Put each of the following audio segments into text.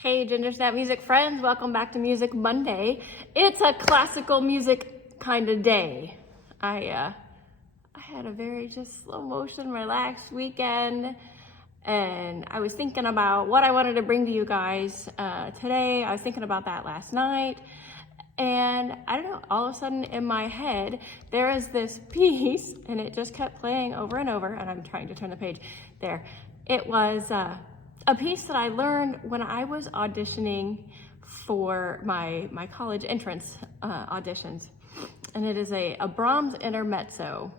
Hey Gingersnap music friends, welcome back to Music Monday. It's a classical music kind of day. I had a very just slow motion, relaxed weekend, and I was thinking about what I wanted to bring to you guys today. I was thinking about that last night, and I don't know, all of a sudden in my head, there is this piece, and it just kept playing over and over, and I'm trying to turn the page there. It was a piece that I learned when I was auditioning for my college entrance auditions. And it is a Brahms Intermezzo.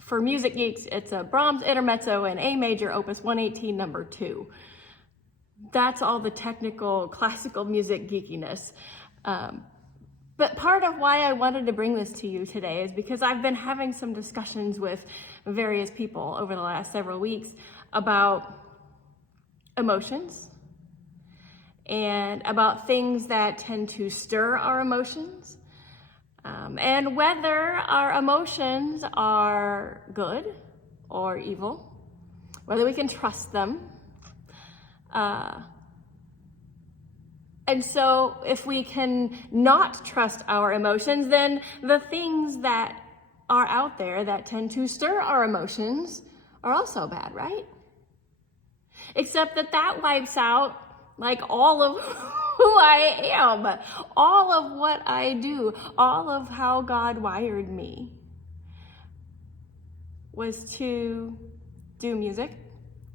For music geeks, it's a Brahms Intermezzo in A major, opus 118, number 2. That's all the technical classical music geekiness. But part of why I wanted to bring this to you today is because I've been having some discussions with various people over the last several weeks about emotions and about things that tend to stir our emotions, and whether our emotions are good or evil, whether we can trust them. And so if we can not trust our emotions, then the things that are out there that tend to stir our emotions are also bad, right? Except that wipes out like all of who I am, all of what I do, all of how God wired me was to do music,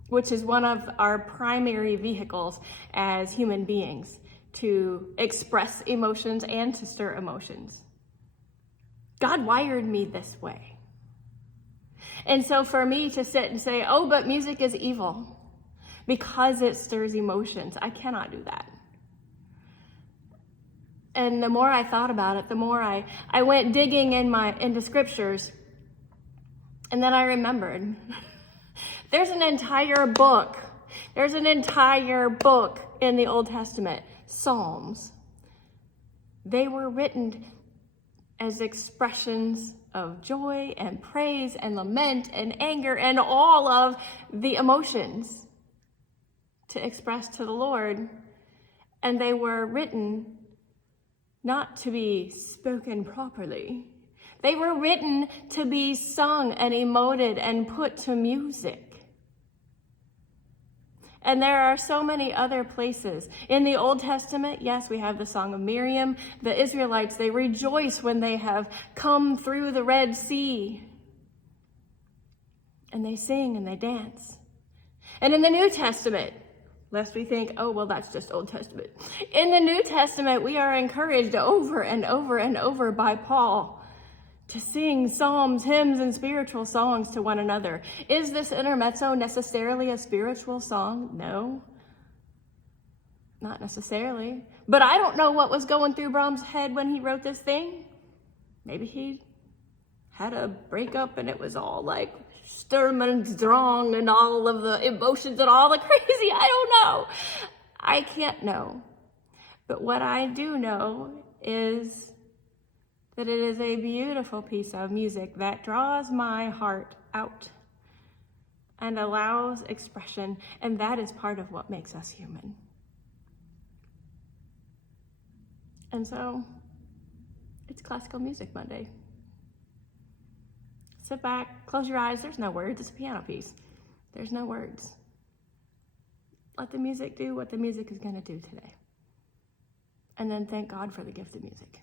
which is one of our primary vehicles as human beings to express emotions and to stir emotions. God wired me this way. And so for me to sit and say, oh, but music is evil because it stirs emotions, I cannot do that. And the more I thought about it, the more I went digging into scriptures. And then I remembered there's an entire book in the Old Testament, Psalms. They were written as expressions of joy and praise and lament and anger and all of the emotions to express to the Lord. And they were written not to be spoken properly. They were written to be sung and emoted and put to music. And there are so many other places. In the Old Testament, yes, we have the Song of Miriam. The Israelites, they rejoice when they have come through the Red Sea. And they sing and they dance. And in the New Testament, lest we think, oh, well, that's just Old Testament. In the New Testament, we are encouraged over and over and over by Paul to sing psalms, hymns, and spiritual songs to one another. Is this intermezzo necessarily a spiritual song? No, not necessarily. But I don't know what was going through Brahms' head when he wrote this thing. Maybe he had a breakup and it was all like Sturm und Drang and all of the emotions and all the crazy. I don't know. I can't know. But what I do know is that it is a beautiful piece of music that draws my heart out and allows expression, and that is part of what makes us human. And so, it's Classical Music Monday. Sit back, close your eyes. There's no words. It's a piano piece. There's no words. Let the music do what the music is going to do today. And then thank God for the gift of music.